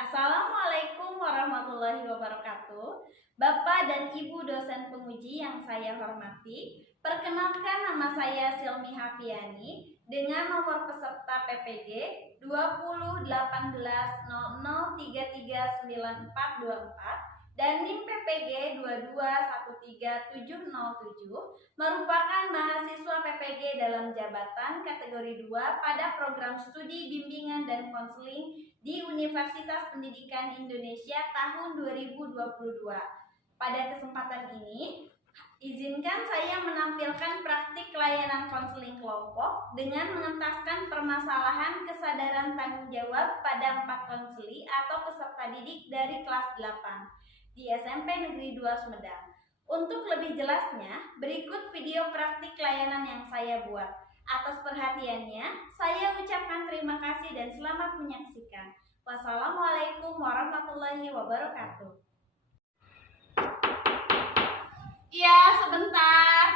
Assalamualaikum warahmatullahi wabarakatuh. Bapak dan Ibu dosen penguji yang saya hormati, perkenalkan nama saya Silmi Hafiani dengan nomor peserta PPG 201800339424 dan NIM PPG 2213707 merupakan mahasiswa PPG dalam jabatan kategori 2 pada program studi bimbingan dan konseling di Universitas Pendidikan Indonesia tahun 2022. Pada kesempatan ini, izinkan saya menampilkan praktik layanan konseling kelompok dengan mengentaskan permasalahan kesadaran tanggung jawab pada 4 konseli atau peserta didik dari kelas 8 di SMP Negeri 2 Sumedang. Untuk lebih jelasnya, berikut video praktik layanan yang saya buat. Atas perhatiannya, saya ucapkan terima kasih dan selamat menyaksikan. Wassalamualaikum warahmatullahi wabarakatuh. Iya, sebentar.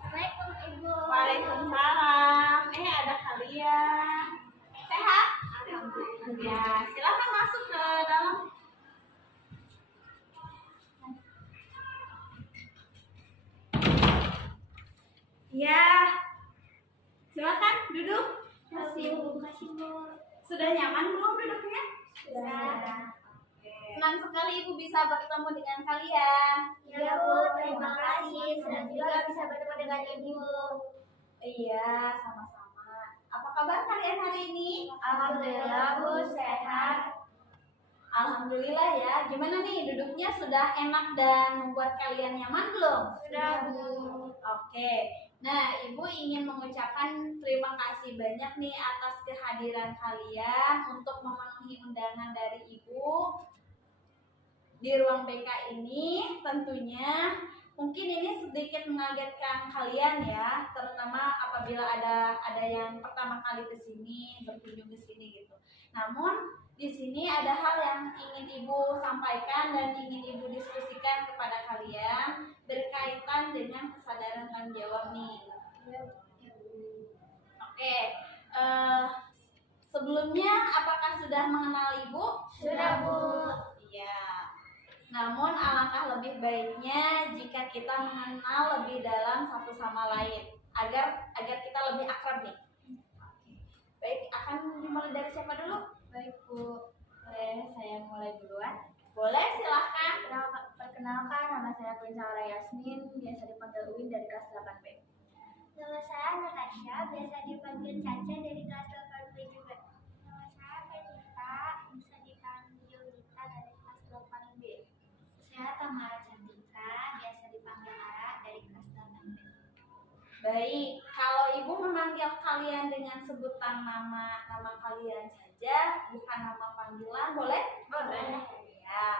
Assalamualaikum Ibu. Waalaikumsalam. Ada kalian. Sehat? Ya, silakan masuk ke dalam. Ya, silakan duduk. Kasih Bu. Sudah nyaman belum duduknya? Sudah. Senang sekali Ibu bisa bertemu dengan kalian. Ya Bu, terima kasih. Senang juga bisa bertemu dengan Ibu. Iya, sama-sama. Apa kabar kalian hari ini? Alhamdulillah Bu, sehat. Alhamdulillah ya. Gimana nih duduknya, sudah enak dan membuat kalian nyaman belum? Sudah Bu. Oke. Nah, Ibu ingin mengucapkan terima kasih banyak nih atas kehadiran kalian untuk memenuhi undangan dari Ibu di ruang BK ini. Tentunya mungkin ini sedikit mengagetkan kalian ya, terutama apabila ada yang pertama kali ke sini, berkunjung ke sini gitu. Namun di sini ada hal yang ingin Ibu sampaikan dan ingin Ibu diskusikan kepada kalian berkaitan dengan kesadaran tanggung jawab nih. Oke, sebelumnya apakah sudah mengenal Ibu? Sudah Bu. Iya. Namun alangkah lebih baiknya jika kita mengenal lebih dalam satu sama lain agar kita lebih akrab nih. Baik, akan dimulai dari siapa dulu? Baik Bu. Saya mulai duluan. Boleh, silahkan. Perkenalkan, nama saya Prinsawara Yasmin, biasa dipanggil Uin dari kelas 8B. Nama saya Natasha, biasa dipanggil Caca dari kelas 8B juga. Nama saya Fenita, bisa dipanggil Dita dari kelas 8B. Saya Tamara Cantika, biasa dipanggil Ara dari kelas 8B. Baik, kalau Ibu memanggil kalian dengan sebutan nama kalian saja, bukan nama panggilan, boleh? Boleh. Ya.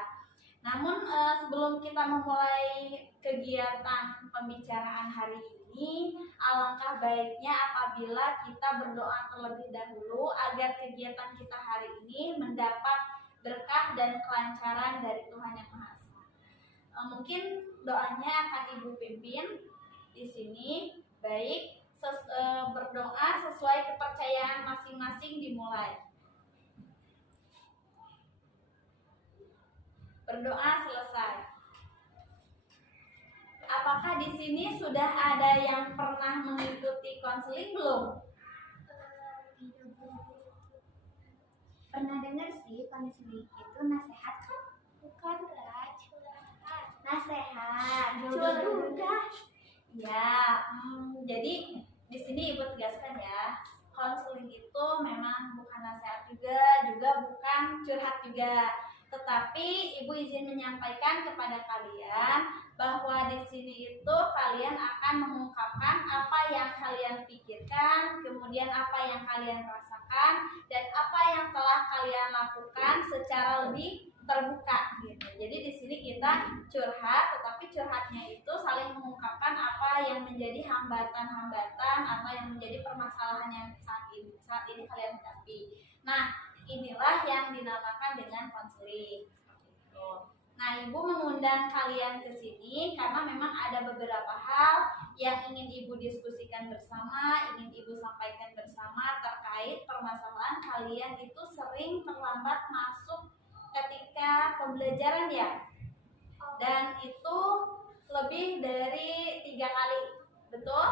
Namun sebelum kita memulai kegiatan pembicaraan hari ini, alangkah baiknya apabila kita berdoa terlebih dahulu agar kegiatan kita hari ini mendapat berkah dan kelancaran dari Tuhan Yang Maha Esa. Mungkin doanya akan Ibu pimpin di sini. Baik, berdoa sesuai kepercayaan masing-masing dimulai. Berdoa selesai. Apakah di sini sudah ada yang pernah mengikuti konseling belum? Pernah dengar sih konseling itu nasihat kan? Bukan lah, curhat. Nasihat, curhat. Ya, jadi di sini Ibu tegaskan ya, konseling itu memang bukan nasihat juga bukan curhat juga. Tetapi Ibu izin menyampaikan kepada kalian bahwa di sini itu kalian akan mengungkapkan apa yang kalian pikirkan, kemudian apa yang kalian rasakan, dan apa yang telah kalian lakukan secara lebih terbuka gitu. Jadi di sini kita curhat, tetapi curhatnya itu saling mengungkapkan apa yang menjadi hambatan-hambatan atau yang menjadi permasalahan yang saat ini kalian hadapi. Nah, inilah yang dinamakan dengan konseling. Nah, Ibu mengundang kalian ke sini karena memang ada beberapa hal yang ingin Ibu diskusikan bersama, ingin Ibu sampaikan bersama terkait permasalahan kalian itu sering terlambat masuk ketika pembelajaran ya, dan itu lebih dari 3 kali, betul?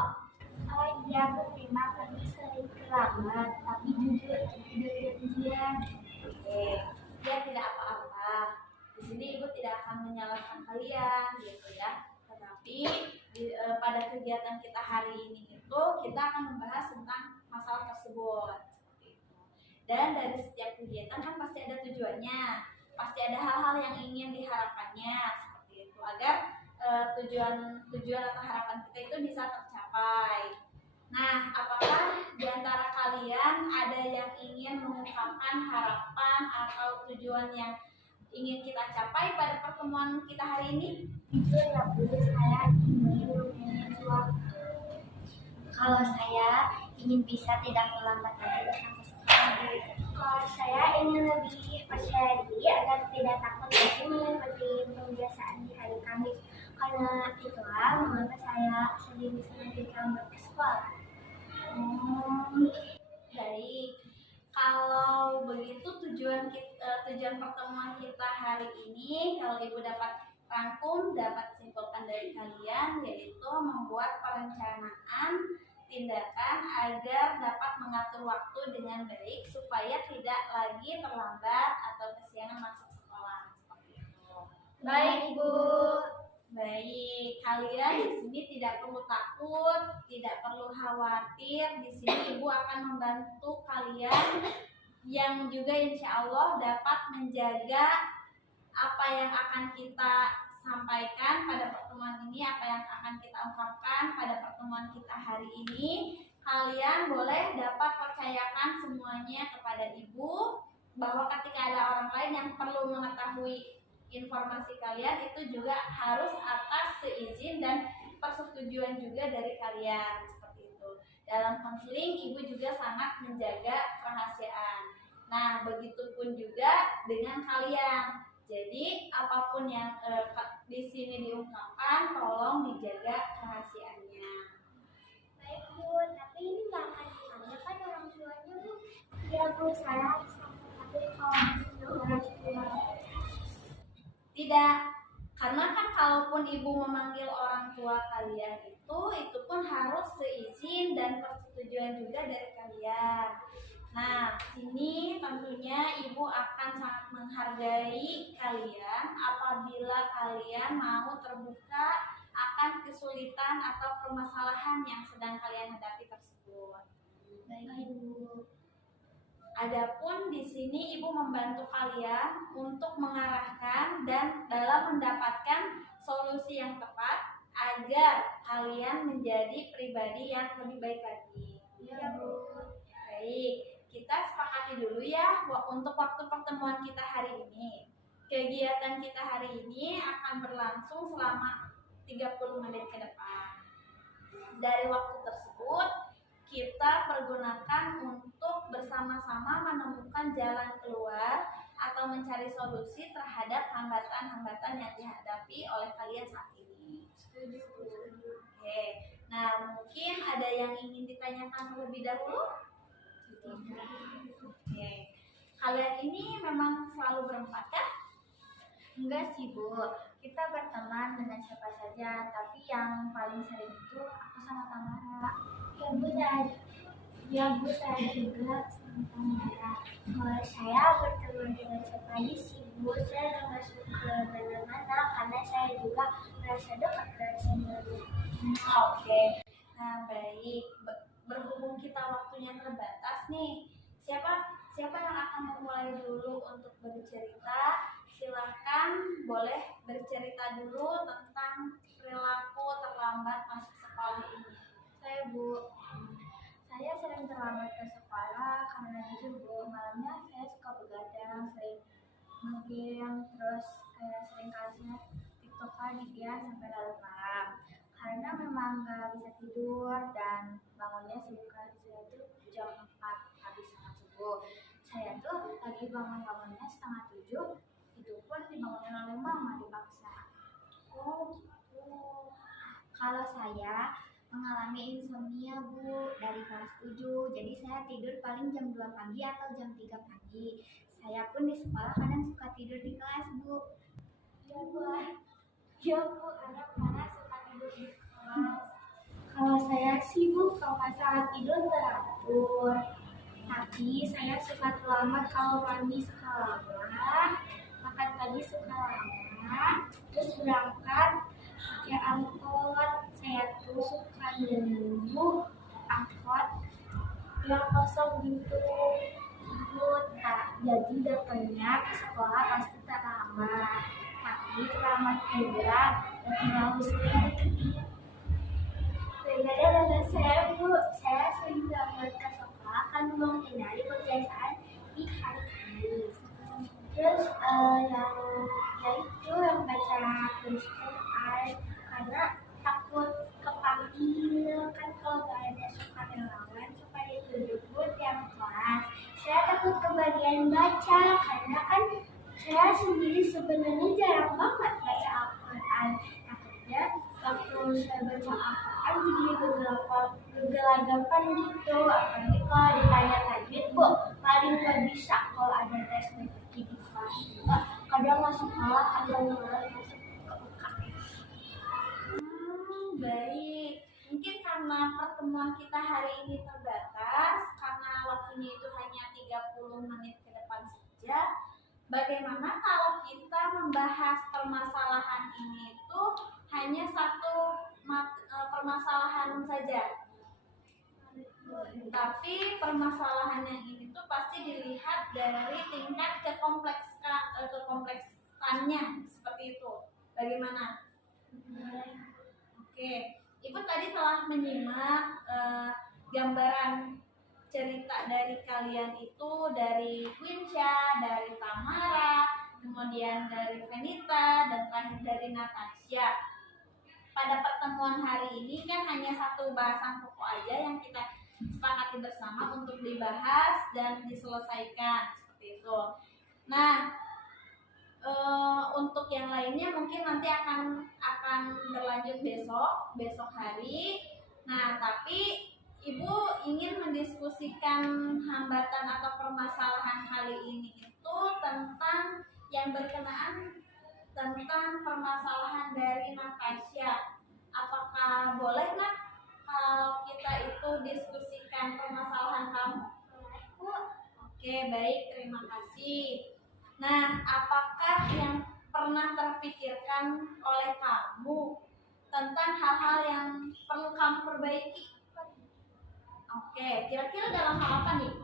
Oh iya, Bu, memang kami sering terlambat, tapi jujur tidak janjian. Oke, ya tidak apa-apa. Di sini ibu tidak akan menyalahkan kalian, gitu ya. Tetapi pada kegiatan kita hari ini itu kita akan membahas tentang masalah tersebut. Seperti itu. Dan dari setiap kegiatan kan pasti ada tujuannya, pasti ada hal-hal yang ingin diharapkannya, seperti itu, agar tujuan atau harapan kita itu bisa tercapai. Nah, apakah di antara kalian ada yang ingin mengungkapkan harapan atau tujuan yang ingin kita capai pada pertemuan kita hari ini? Jujur ya, Bu, saya ingin memanage waktu. Kalau saya ingin bisa tidak terlambat lagi datang ke sekolah, Bu. Kalau saya ingin lebih percaya diri agar tidak takut lagi mengikuti pembiasaan di hari Kamis. Karena itulah mengapa saya sering terlambat ke sekolah. Baik. Kalau begitu tujuan pertemuan kita hari ini, kalau ibu dapat rangkum, dapat simpulkan dari kalian, yaitu membuat perencanaan tindakan agar dapat mengatur waktu dengan baik supaya tidak lagi terlambat atau kesiangan masuk sekolah. Seperti itu. Baik, Bu. Baik, kalian di sini tidak perlu takut, tidak perlu khawatir. Di sini ibu akan membantu kalian yang juga insya Allah dapat menjaga apa yang akan kita sampaikan pada pertemuan ini, apa yang akan kita ungkapkan pada pertemuan kita hari ini. Kalian boleh dapat percayakan semuanya kepada ibu, bahwa ketika ada orang lain yang perlu mengetahui informasi kalian, itu juga harus atas seizin dan persetujuan juga dari kalian. Seperti itu. Dalam konseling ibu juga sangat menjaga kerahasiaan. Nah, begitupun juga dengan kalian. Jadi apapun yang di sini diungkapkan, tolong dijaga kerahasiaannya. Baik, Bu, tapi ini nggak akan ditanyakan orang tuanya, Bu. Iya, Bu, saya tapi kalau orang tua. Tidak, karena kan kalaupun ibu memanggil orang tua kalian itu pun harus seizin dan persetujuan juga dari kalian. Nah, ini tentunya ibu akan sangat menghargai kalian apabila kalian mau terbuka akan kesulitan atau permasalahan yang sedang kalian hadapi tersebut. Baik, Bu. Adapun di sini ibu membantu kalian untuk mengarahkan dan dalam mendapatkan solusi yang tepat agar kalian menjadi pribadi yang lebih baik lagi. Iya, Bu. Baik, kita sepakati dulu ya untuk waktu pertemuan kita hari ini. Kegiatan kita hari ini akan berlangsung selama 30 menit ke depan. Dari waktu tersebut kita pergunakan untuk bersama-sama menemukan jalan keluar atau mencari solusi terhadap hambatan-hambatan yang dihadapi oleh kalian saat ini. Setuju, Bu. Oke, nah mungkin ada yang ingin ditanyakan terlebih dahulu? Oke, kalian ini memang selalu berempat kah? Enggak sih, Bu. Kita berteman dengan siapa saja, tapi yang paling sering itu aku sama Tamara. Ya, Bu, saya juga sama Tamara. Kalau saya berteman dengan siapa aja sih, Bu. Saya nggak masuk ke mana-mana karena saya juga merasa dekat dengan semuanya. Oke, nah baik. Berhubung kita waktunya terbatas nih, siapa yang akan memulai dulu untuk bercerita? Silahkan boleh bercerita dulu tentang perilaku terlambat masuk sekolah ini. Saya, Bu. Saya sering terlambat ke sekolah karena jujur, Bu, malamnya saya suka begadang, sering nge-game, terus kayak sering kasih tiktokan ya sampai larut malam. Karena memang nggak bisa tidur dan bangunnya suka saya tuh jam 4 habis sholat subuh. Saya tuh lagi bangunnya setengah 7, itu pun dibangunin oleh mama dipaksa. Oh gitu. Kalau saya mengalami insomnia Bu dari kelas 7. Jadi saya tidur paling jam 2 pagi atau jam 3 pagi. Saya pun di sekolah kadang suka tidur di kelas Bu. Ya Bu, ya Bu, kadang-kadang suka tidur di kelas. Kalau saya sih Bu, kalau masalah tidur teratur. Tapi saya suka terlambat kalau mandi suka lama, makan pagi suka lama, terus berangkat pakai angkot. Saya tuh suka nunggu angkot yang kosong gitu. Jadi datangnya ke sekolah pasti terlambat. Tapi terlambat juga dan terlalu sering. Sebenarnya saya Bu, saya sering berangkat ke sekolah kan menghindari kebiasaan di hari Kamis. Terus yang baca tulis Quran karena takut kepanggil kan kalau nggak ada sukarelawan supaya ditunjuk yang kelas. Saya takut kebagian baca karena kan saya sendiri sebenarnya jarang banget baca Al-Quran. Takutnya waktu saya baca Al-Quran jadi gelagapan gitu. Apalagi kalau ditanya tajwid, Bu, paling nggak bisa kalau ada tes di kelas juga. Kadang masuk malah, kadang malah masuk ke UKS. Baik. Mungkin karena pertemuan kita hari ini terbatas, karena waktunya itu hanya 30 menit ke depan saja. Bagaimana kalau kita membahas permasalahan ini itu hanya satu permasalahan saja? Tapi permasalahan yang ini tuh pasti dilihat dari tingkat kekompleksannya seperti itu. Bagaimana? Oke, Ibu tadi telah menyimak gambaran cerita dari kalian itu dari Quinsha, dari Tamara, kemudian dari Venita, dan terakhir dari Natasha. Pada pertemuan hari ini kan hanya satu bahasan pokok aja yang kita sepakati bersama untuk dibahas dan diselesaikan seperti itu. Nah, untuk yang lainnya mungkin nanti akan berlanjut besok hari. Nah, tapi Ibu ingin mendiskusikan hambatan atau permasalahan kali ini itu tentang yang berkenaan tentang permasalahan dari Natasha. Apakah boleh Nat kalau kita itu diskusikan permasalahan kamu? Oke, baik, terima kasih. Nah, apakah yang pernah terpikirkan oleh kamu tentang hal-hal yang perlu kamu perbaiki? Oke, kira-kira dalam hal apa nih?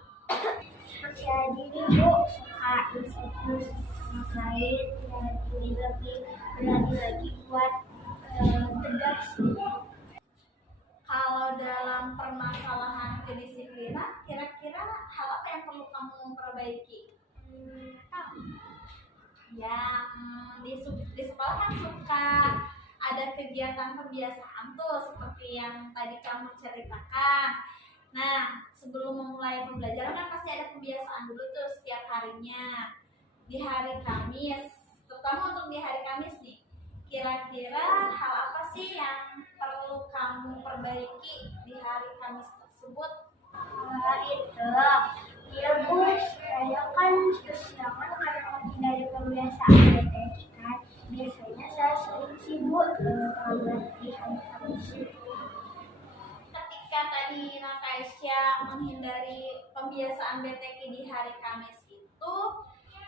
Jadi Bu, suka insecure sama lain, jadi lebih berani lagi buat tegas. Kalau dalam permasalahan kedisiplinan, kira-kira hal apa yang perlu kamu perbaiki? Ya, di sekolah kan suka ada kegiatan kebiasaan tuh seperti yang tadi kamu ceritakan. Nah, sebelum memulai pembelajaran kan pasti ada kebiasaan dulu tuh setiap harinya. Di hari Kamis, terutama untuk di hari Kamis nih, kira-kira hal apa sih yang perlu kamu perbaiki di hari Kamis tersebut? Itu ya Bu, saya kan kesiangan karena menghindari kebiasaan BTS kan. Biasanya saya sering sibuk kalau di hari Kamis. Ketika tadi Natasha menghindari pembiasaan BTK di hari Kamis itu,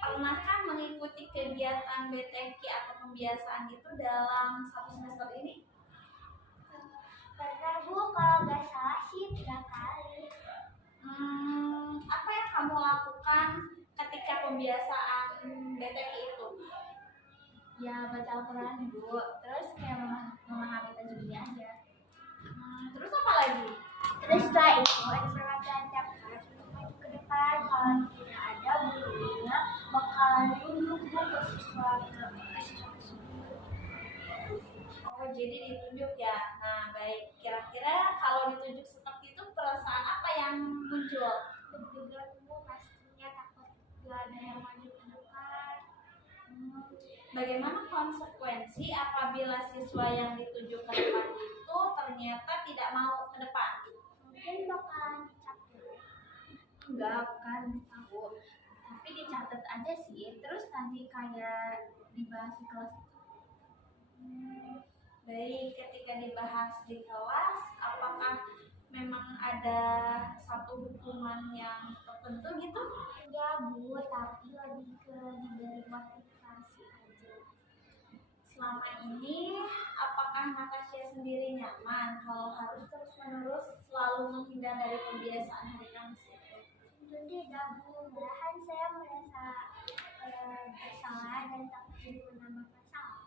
pernahkah mengikuti kegiatan BTK atau pembiasaan itu dalam satu semester ini? Pernah Bu, kalau nggak salah sih 3 kali. Apa yang kamu lakukan ketika pembiasaan BTK itu? Ya baca Al-Quran Bu, terus kayak memahami tajwidnya aja. Terus apa lagi? Terus setelah itu ekstra belajar kelas untuk maju ke depan. Kalau tidak ada gurunya bakalan tunjuk Bu ke siswa tersebut. Oh, jadi ditunjuk ya. Nah, baik. Kira-kira kalau ditunjuk seperti itu perasaan apa yang muncul? Deg-degan Bu, pastinya takut gak ada yang maju ke depan. Bagaimana konsekuensi apabila siswa yang ditunjuk ke depan itu itu ternyata tidak mau ke depan? Mungkin bakalan dicap dulu. Enggak, bukan tahu. Tapi dicatat aja sih. Terus nanti kayak dibahas di kelas. Baik, ketika dibahas di kelas, apakah memang ada satu hukuman yang tertentu gitu? Ya Bu, tapi lebih ke diberi motivasi aja. Selama ini, apakah Natasha sendiri nyaman kalau harus terus-menerus selalu menghindar dari kebiasaan hari Kamis itu? Tentu tidak Bu, malahan saya merasa bersalah dan takut jadi menambah masalah.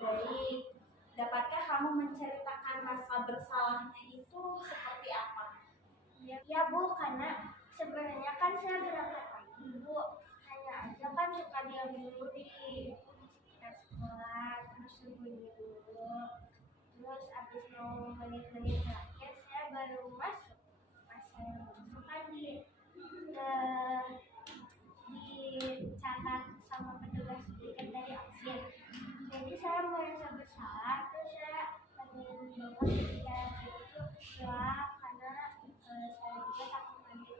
Baik, dapatkah kamu menceritakan rasa bersalahnya itu seperti apa? Ya Bu, karena sebenarnya kan saya berangkat pagi Bu, hanya aja kan suka diam dulu di sekitar sekolah, terus sembunyi dulu, terus abis mau menit-menit terakhir saya baru masuk. Pas saya masuk kan dicatat sama petugas tiket dari absen. Jadi saya merasa bersalah, terus saya pengen banget ketika itu pulang karena saya juga takut nanti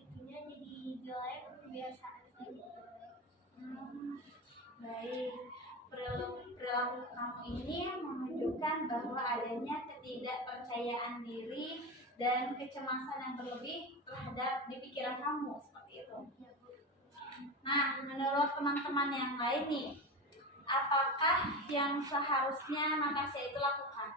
itunya jadi jelek kebiasaan saya gitu. Baik, perilaku kamu ini menunjukkan bahwa adanya ketidakpercayaan diri dan kecemasan yang berlebih terhadap di pikiran kamu seperti itu. Nah, menurut teman-teman yang lain nih, apakah yang seharusnya Natasha itu lakukan?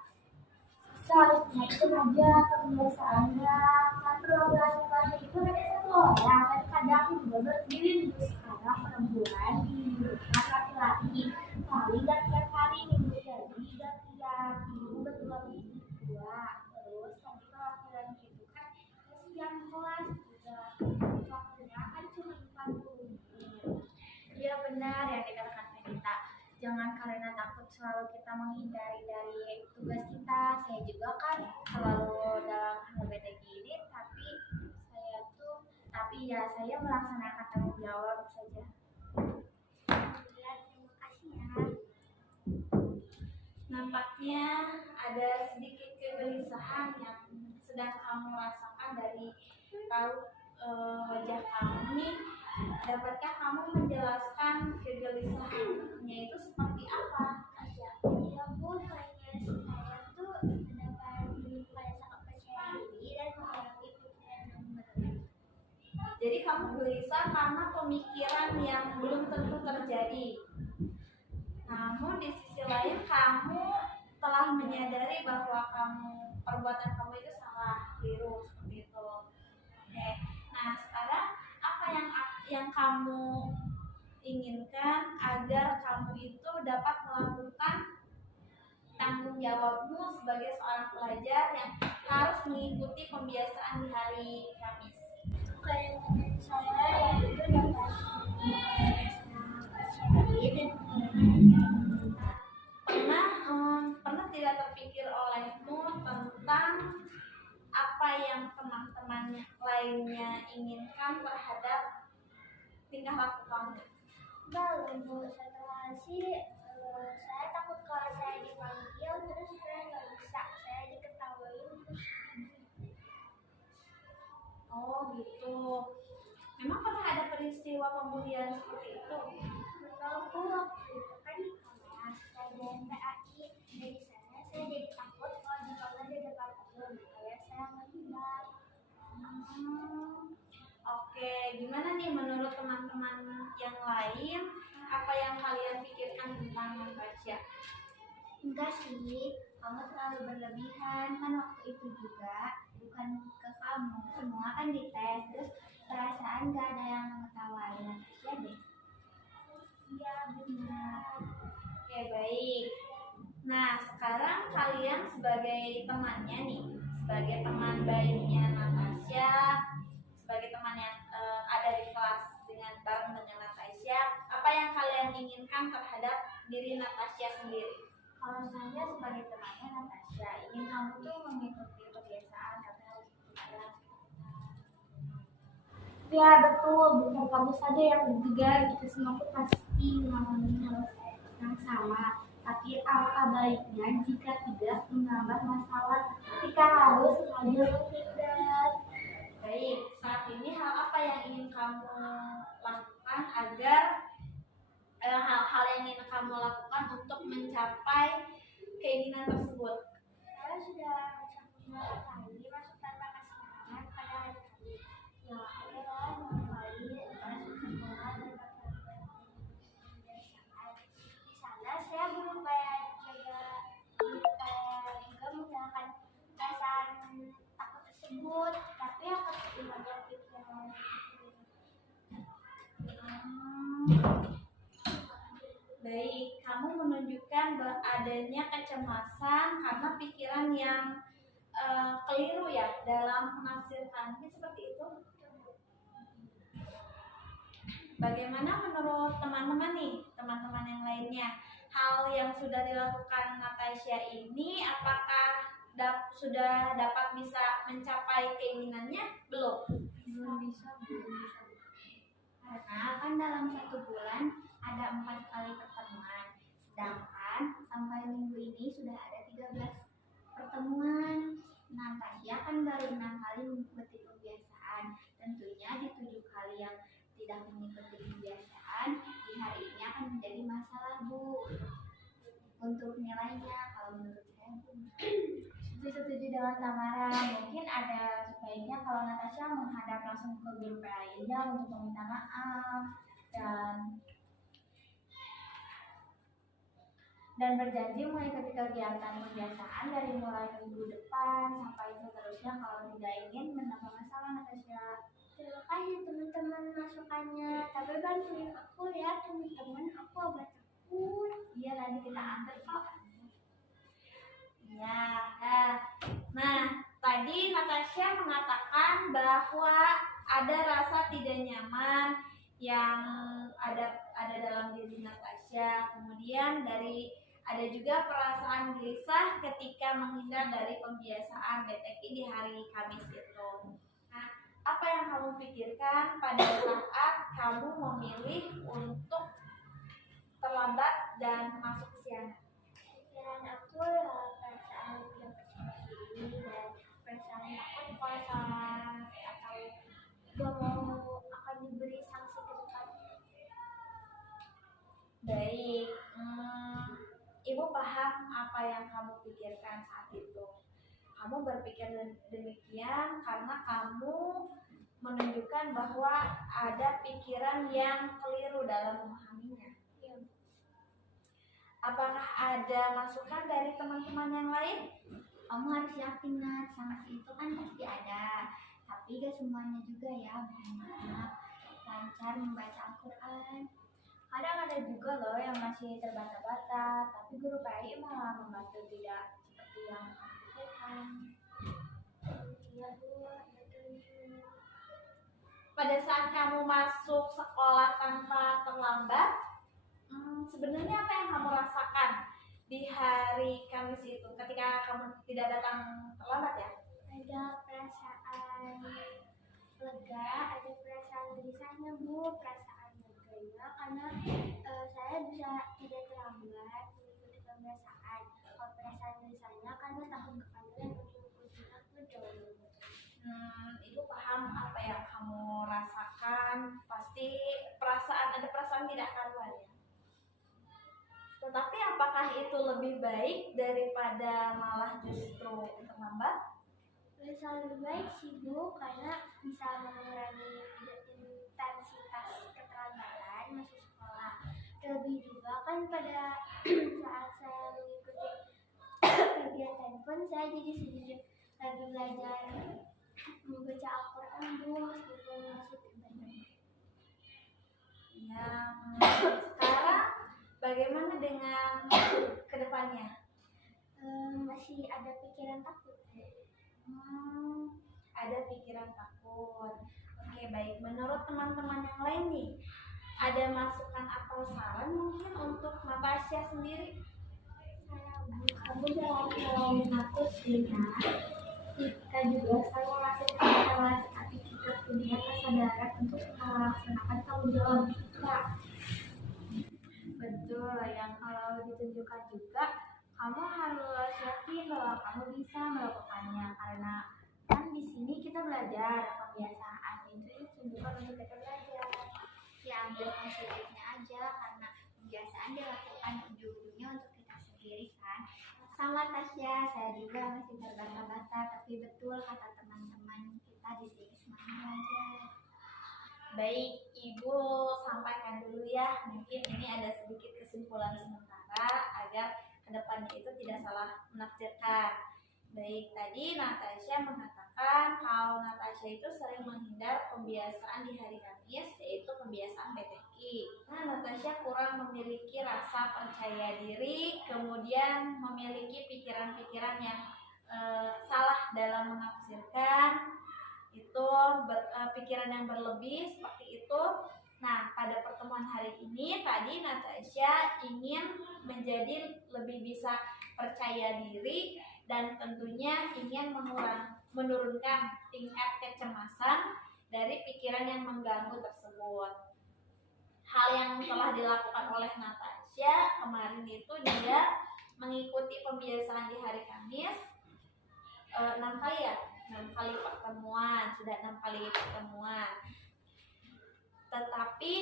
Seharusnya itu aja kebiasaannya, kan perlombaan itu ada satu orang dan kadang juga berdiri di sekarang perempuan di laki-laki paling gak tiap hari minggu jadi gak tiap minggu berdua terus nanti kalau laki-laki itu kan siang kelas juga waktunya kan cuma 40 menit. Iya benar yang dikatakan Venita. Jangan karena takut selalu kita menghindari dari tugas kita. Saya juga kan selalu dalam hal beda gini, tapi saya melaksanakan tanggung jawab saja. Ya, terima kasih ya. Nampaknya ada sedikit kegelisahan yang sedang kamu rasakan dari raut wajah kamu nih. Dapatkah kamu menjelaskan kegelisahannya itu seperti apa, Tasya? Ya Bu, kayaknya saya tuh mendapat pada sangat percaya diri dan mengalami pikiran yang berbeda. Jadi kamu gelisah karena pemikiran yang belum tentu terjadi. Namun di sisi lain kamu telah menyadari bahwa perbuatan kamu itu salah, keliru seperti itu. Oke. Nah, sekarang apa yang kamu inginkan agar kamu itu dapat melakukan tanggung jawabmu sebagai seorang pelajar yang harus mengikuti pembiasaan di hari Kamis? Kayaknya saya itu dapat percaya diri dan Pernah tidak terpikir olehmu tentang apa yang teman-teman lainnya inginkan terhadap tingkah laku kamu? belum Bu, setelah sih saya takut kalau saya dipanggil terus saya nggak bisa, saya diketawain terus. Oh gitu. Memang pernah ada peristiwa pembulian seperti itu? Menurutku waktu itu kan di kelas saya DMPAI, dari sana saya jadi takut kalau dipanggil di depan umum, makanya saya menghindar. Oke, gimana nih menurut teman-teman yang lain? Apa yang kalian pikirkan tentang Natasha? Enggak sih, kamu terlalu berlebihan. Kan waktu itu juga bukan ke kamu, semua kan dites. Terus perasaan gak ada yang mengetawain Natasha deh. Iya benar. Oke, baik. Nah, sekarang kalian sebagai temannya nih, sebagai teman baiknya Natasha, sebagai teman yang ada di kelas bareng dengan Natasha, apa yang kalian inginkan terhadap diri Natasha sendiri? Kalau saya sebagai temannya Natasha, ingin kamu tuh mengikuti kebiasaan tapi harus ikhlas. Ya betul, bukan kamu saja yang bertiga, kita semua tuh pasti ngalamin hal yang sama. Tapi alangkah baiknya jika tidak menambah masalah ketika harus hadir menghindar. Baik, saat ini hal apa yang ingin kamu lakukan agar hal-hal yang ingin kamu lakukan untuk mencapai keinginan tersebut? Saya sudah beberapa kali masuk tanpa kasihan pada hari ini. Yang adalah mengawali masuk sekolah dan di sana saya berupaya juga menghilangkan perasaan takut tersebut, tapi aku masih banyak pikiran. Baik, kamu menunjukkan adanya kecemasan karena pikiran yang keliru ya dalam menafsirkan. Mungkin seperti itu. Bagaimana menurut teman-teman nih, teman-teman yang lainnya? Hal yang sudah dilakukan Natasha ini apakah sudah dapat bisa mencapai keinginannya? Belum? Belum bisa. Karena kan dalam 1 bulan ada 4 kali pertemuan, sedangkan sampai minggu ini sudah ada 13 pertemuan. Natasha kan baru 6 kali mengikuti kebiasaan. Tentunya di 7 kali yang tidak mengikuti kebiasaan di hari ini akan menjadi masalah, Bu. Untuk nilainya, kalau menurut saya, Bu. Setuju dengan Tamara. Mungkin ada sebaiknya kalau Natasha menghadap langsung ke guru PAI-nya untuk meminta maaf dan berjanji mengikuti kegiatan kebiasaan dari mulai minggu depan sampai seterusnya kalau tidak ingin menambah masalah. Natasha, Terima kasih teman-teman masukannya. Tapi bantuin aku ya teman-teman, aku agak takut. iya nanti kita antar kok. Ya. Nah, tadi Natasha mengatakan bahwa ada rasa tidak nyaman yang ada dalam diri Natasha. Kemudian ada juga perasaan gelisah ketika menghindar dari pembiasaan BTK di hari Kamis itu. Nah, apa yang kamu pikirkan pada saat kamu memilih untuk terlambat dan masuk siang? Pikiran aku perasaan tidak seperti ini dan perasaan takut kalau salah atau gak mau akan diberi sanksi ke depannya. Baik, Ibu paham apa yang kamu pikirkan saat itu. Kamu berpikir demikian karena kamu menunjukkan bahwa ada pikiran yang keliru dalam memahaminya. Apakah ada masukan dari teman-teman yang lain? Kamu harus yakin, Nat, sanksi itu kan pasti ada. Tapi gak semuanya juga ya, banyak lancar membaca Al-Quran. Kadang ada juga loh yang masih terbata-bata, tapi guru PAI malah membantu tidak seperti yang aku pikirkan. Iya, Bu, betul. Pada saat kamu masuk sekolah tanpa terlambat, sebenarnya apa yang kamu rasakan di hari Kamis itu ketika kamu tidak datang terlambat ya? Ada perasaan lega, ada perasaan gelisahnya, Bu. Perasaan leganya karena saya bisa tidak terlambat mengikuti kebiasaan. Kalau perasaan gelisahnya karena takut kepanjangan ujung-ujung aku dulu. Ibu paham apa yang kamu rasakan. Pasti ada perasaan tidak karuan ya. Tetapi apakah itu lebih baik daripada malah justru terlambat? Bisa lebih baik sih, Bu, karena bisa mengurangi intensitas keterlambatan masuk sekolah. Lebih juga kan pada saat saya mengikuti kegiatan pun saya jadi sedikit lagi belajar membaca Al-Quran, Bu, meskipun masih terbatas. Ya, sekarang bagaimana dengan kedepannya? Masih ada pikiran takut. Ada pikiran takut. Oke, baik. Menurut teman-teman yang lain nih, ada masukan atau saran mungkin untuk Natasha sendiri? Kamu jangan terlalu takut sih, kita juga selalu masih kelas, tapi kita punya kesadaran untuk melaksanakan tanggung jawab kita. Betul, yang kalau ditunjukkan dibutuhkan juga, kamu harus yakin bahwa kamu bisa melakukannya, karena kan di sini kita belajar kebiasaan itu tunjukkan untuk kita belajar. Ya ambil positifnya aja, karena kebiasaan dilakukan ujung-ujungnya untuk kita sendiri kan. Sama Tasya, saya juga masih terbata-bata, tapi betul kata teman-teman kita di sini semangat belajar. Baik, Ibu sampaikan dulu ya. Mungkin ini ada sedikit kesimpulan sementara agar kedepannya itu tidak salah menafsirkan. Baik, tadi Natasha mengatakan kalau Natasha itu sering menghindar pembiasaan di hari Kamis, yaitu kebiasaan BTI. Nah, Natasha kurang memiliki rasa percaya diri, kemudian memiliki pikiran-pikiran yang salah dalam menafsirkan, itu pikiran yang berlebih seperti itu. Nah, pada pertemuan hari ini tadi Natasha ingin menjadi lebih bisa percaya diri dan tentunya ingin menurunkan tingkat kecemasan dari pikiran yang mengganggu tersebut. Hal yang telah dilakukan oleh Natasha kemarin itu dia mengikuti pembiasaan di hari Kamis 6 kali ya, 6 kali pertemuan, sudah 6 kali pertemuan. Tetapi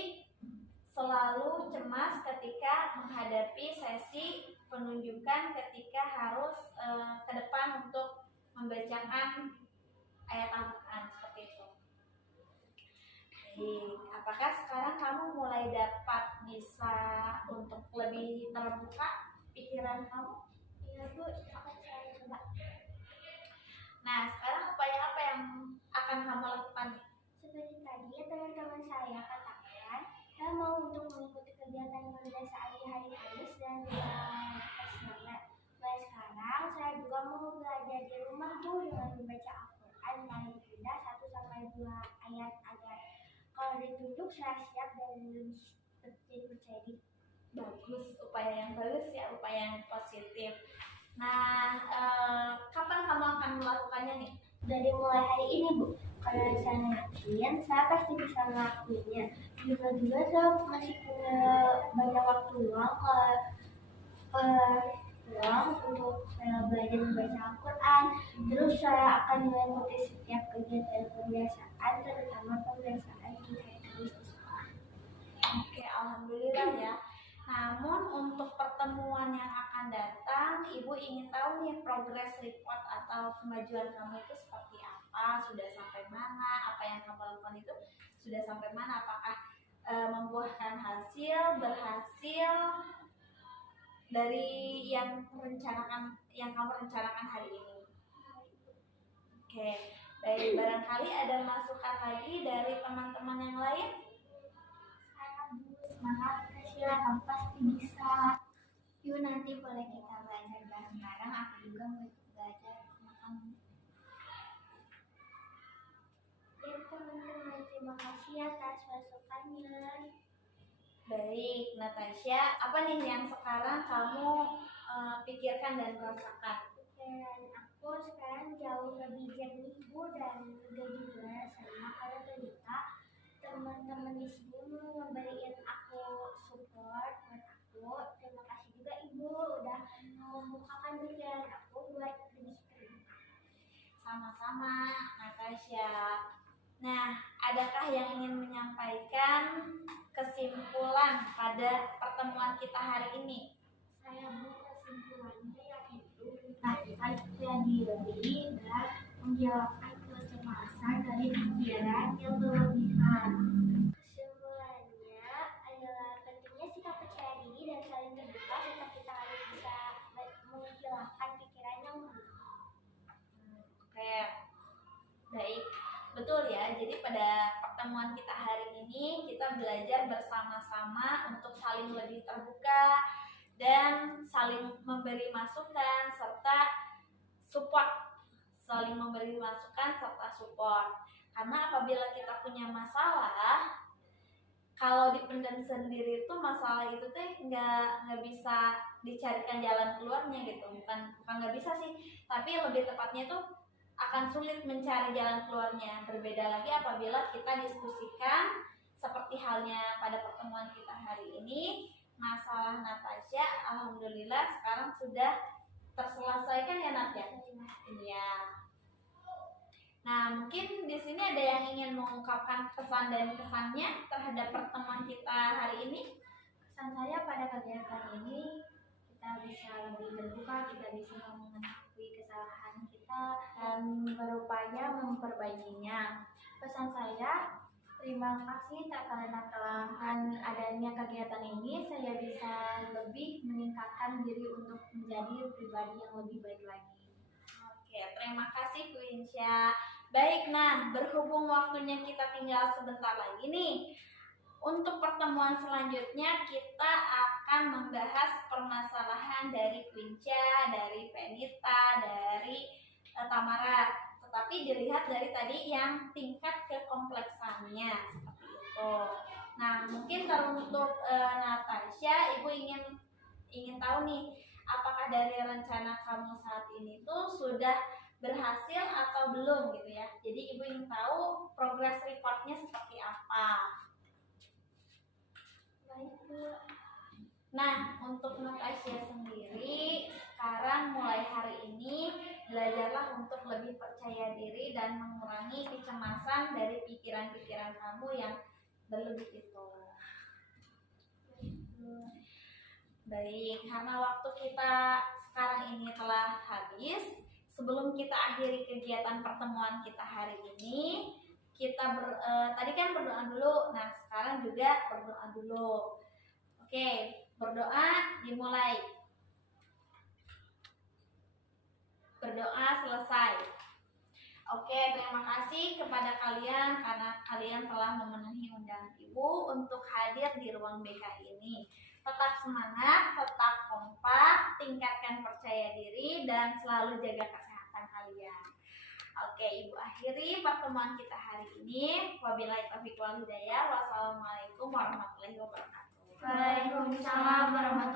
selalu cemas ketika menghadapi sesi penunjukan ketika harus ke depan untuk membacakan ayat Al-Quran seperti itu. Apakah sekarang kamu mulai dapat bisa untuk lebih terbuka pikiran kamu? Iya Bu, akan saya coba. Nah, sekarang upaya apa yang akan kamu lakukan? Seperti tadi teman-teman saya katakan, saya mau untuk mengikuti kegiatan pembiasaan di hari Kamis dan semangat. Mulai sekarang saya juga mau belajar di rumah Bu dengan membaca Al-Quran paling tidak 1-2 ayat agar kalau ditunjuk saya siap dan percaya diri. Bagus, upaya yang bagus ya, upaya yang positif. Nah, kapan kamu akan melakukannya nih? Dari mulai hari ini Bu, karena saya yakin saya pasti bisa ngelakuinnya. Juga saya masih punya banyak waktu luang untuk saya belajar membaca Al-Quran. Terus saya akan mengikuti setiap kegiatan pembiasaan, terutama pembiasaan di hari Kamis di sekolah. Oke, alhamdulillah ya. Namun untuk pertemuan yang akan datang, Ibu ingin tahu nih progress report atau kemajuan kamu itu seperti apa, sudah sampai mana, apa yang kamu lakukan itu sudah sampai mana, apakah membuahkan hasil, berhasil dari yang kamu rencanakan hari ini. Oke, baik, barangkali ada masukan lagi dari teman-teman yang lain? Semangat Tasya, kamu pasti bisa. Yuk nanti boleh kita belajar bareng-bareng, aku juga mau ikut belajar sama kamu. Ya teman-teman, terima kasih atas masukannya. Baik, Natasha, apa nih yang sekarang kamu pikirkan dan rasakan? Dan aku sekarang jauh lebih jernih Bu, dan juga sama kalau cerita teman-teman di sini memberikan aku support buat aku. Terima kasih juga Ibu udah membukakan pikiran aku buat lebih terbuka. Sama-sama, Natasha. Nah, adakah yang ingin menyampaikan kesimpulan pada pertemuan kita hari ini? Saya Bu, kesimpulannya yaitu kita diri dan menjauhkan kecemasan dari pikiran yang berlebihan. Kesimpulannya adalah pentingnya sikap percaya diri dan saling terbuka serta kita harus bisa menghilangkan pikiran yang berlebihan. Oke, baik. Betul ya, jadi pada pertemuan kita hari ini kita belajar bersama-sama untuk saling lebih terbuka dan saling memberi masukan serta support. Saling memberi masukan serta support. Karena apabila kita punya masalah, kalau dipendam sendiri itu masalah itu tuh nggak bisa dicarikan jalan keluarnya gitu. Bukan nggak bisa sih, tapi lebih tepatnya tuh akan sulit mencari jalan keluarnya. Berbeda lagi apabila kita diskusikan seperti halnya pada pertemuan kita hari ini, masalah Natasha alhamdulillah sekarang sudah terselesaikan ya Nat ya? Iya. Nah, mungkin di sini ada yang ingin mengungkapkan pesan dan kesannya terhadap pertemuan kita hari ini. Pesan saya pada kegiatan ini, kita bisa lebih terbuka, kita bisa mengetahui kesalahan kita dan berupaya memperbaikinya. Pesan saya, terima kasih tak karena kelahan adanya kegiatan ini, saya bisa lebih meningkatkan diri untuk menjadi pribadi yang lebih baik lagi. Oke, terima kasih Queensya. Baik, nah berhubung waktunya kita tinggal sebentar lagi nih. Untuk pertemuan selanjutnya kita akan membahas permasalahan dari Queensya, dari Penita, dari Tamara. Tetapi dilihat dari tadi yang tingkat kekompleksannya seperti itu. Nah, mungkin kalau untuk Natasha, Ibu ingin tahu nih, apakah dari rencana kamu saat ini tuh sudah berhasil atau belum gitu ya. Jadi Ibu ingin tahu progress reportnya seperti apa. Nah, untuk Natasha sendiri, sekarang mulai hari ini belajarlah untuk lebih percaya diri dan mengurangi kecemasan dari pikiran-pikiran kamu yang berlebih itu. Baik, karena waktu kita sekarang ini telah habis, sebelum kita akhiri kegiatan pertemuan kita hari ini, kita tadi kan berdoa dulu. Nah, sekarang juga berdoa dulu. Oke, berdoa dimulai. Berdoa selesai. Oke, terima kasih kepada kalian karena kalian telah memenuhi undangan Ibu untuk hadir di ruang BK ini. Tetap semangat, tetap kompak, tingkatkan percaya diri, dan selalu jaga kesehatan kalian. Oke, Ibu akhiri pertemuan kita hari ini. Wabillahi taufiq wal hidayah. Wassalamualaikum warahmatullahi wabarakatuh. Waalaikumsalam warahmatullahi wabarakatuh.